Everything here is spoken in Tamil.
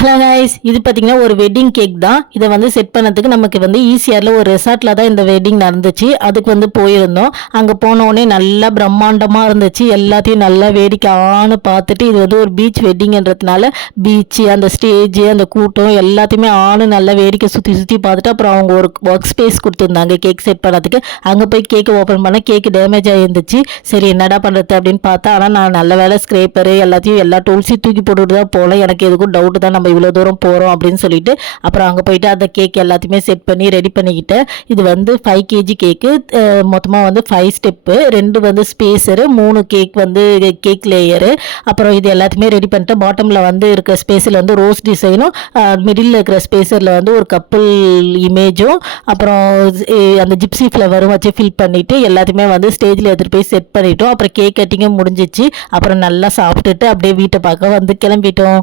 ஹலோ கைஸ், இது பார்த்தீங்கன்னா ஒரு வெட்டிங் கேக் தான். இதை வந்து செட் பண்ணதுக்கு நமக்கு வந்து ஈசிஆரில் ஒரு ரெசார்ட்டில் தான் இந்த வெட்டிங் நடந்துச்சு. அதுக்கு வந்து போயிருந்தோம். அங்கே போனோடனே நல்லா பிரம்மாண்டமாக இருந்துச்சு. எல்லாத்தையும் நல்லா வேடிக்கையானு பார்த்துட்டு, இது வந்து ஒரு பீச் வெட்டிங்கிறதுனால பீச்சு, அந்த ஸ்டேஜு, அந்த கூட்டம் எல்லாத்தையுமே நல்லா வேடிக்கை சுற்றி சுற்றி பார்த்துட்டு, அப்புறம் அவங்க ஒரு ஒர்க் ஸ்பேஸ் கொடுத்துருந்தாங்க கேக் செட் பண்ணதுக்கு. அங்கே போய் கேக்கு ஓப்பன் பண்ண கேக்கு டேமேஜ் ஆகிருந்துச்சு. சரி என்னடா பண்ணுறது அப்படின்னு பார்த்தா, ஆனால் நான் நல்ல வேலை ஸ்க்ரேப்பரு எல்லாத்தையும் எல்லா டூல்ஸையும் தூக்கி போட்டுட்டு தான் போனேன். எனக்கு எதுக்கும் டவுட்டு தான், நம்ம இவ்வளோ தூரம் போகிறோம் அப்படின்னு சொல்லிட்டு அப்புறம் அங்கே போயிட்டு அந்த கேக் எல்லாத்தையுமே செட் பண்ணி ரெடி பண்ணிக்கிட்டேன். இது வந்து 5 kg கேக்கு. மொத்தமாக வந்து 5 ஸ்டெப்பு, 2 வந்து ஸ்பேஸரு, 3 கேக் வந்து கேக் லேயரு. அப்புறம் இது எல்லாத்தையுமே ரெடி பண்ணிட்டு பாட்டமில் வந்து இருக்கிற ஸ்பேஸில் வந்து ரோஸ் டிசைனும், மிடில் இருக்கிற ஸ்பேஸரில் வந்து ஒரு கப்புள் இமேஜும், அப்புறம் அந்த ஜிப்சி ஃப்ளவரும் வச்சு ஃபில் பண்ணிவிட்டு எல்லாத்தையுமே வந்து ஸ்டேஜில் எடுத்துகிட்டு போய் செட் பண்ணிட்டோம். அப்புறம் கேக் கட்டிங்கும் முடிஞ்சிச்சு. அப்புறம் நல்லா சாப்பிட்டுட்டு அப்படியே வீட்டை பார்க்க வந்து கிளம்பிட்டோம்.